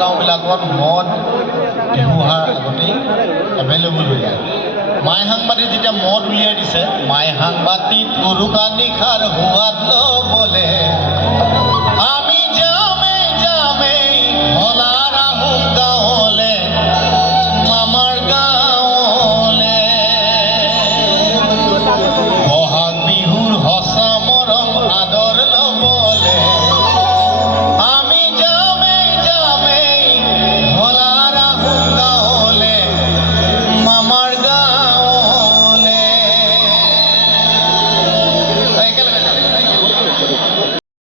গাঁওবিলাকত মদ বিহু অহাৰ আগতেই এভেইলেবল হৈ যায় মাই সাংবাদিক যেতিয়া মদ উলিয়াই দিছে মাই সাংবাদিক উৰুকা নিশাৰ সোৱাদ ল'বলে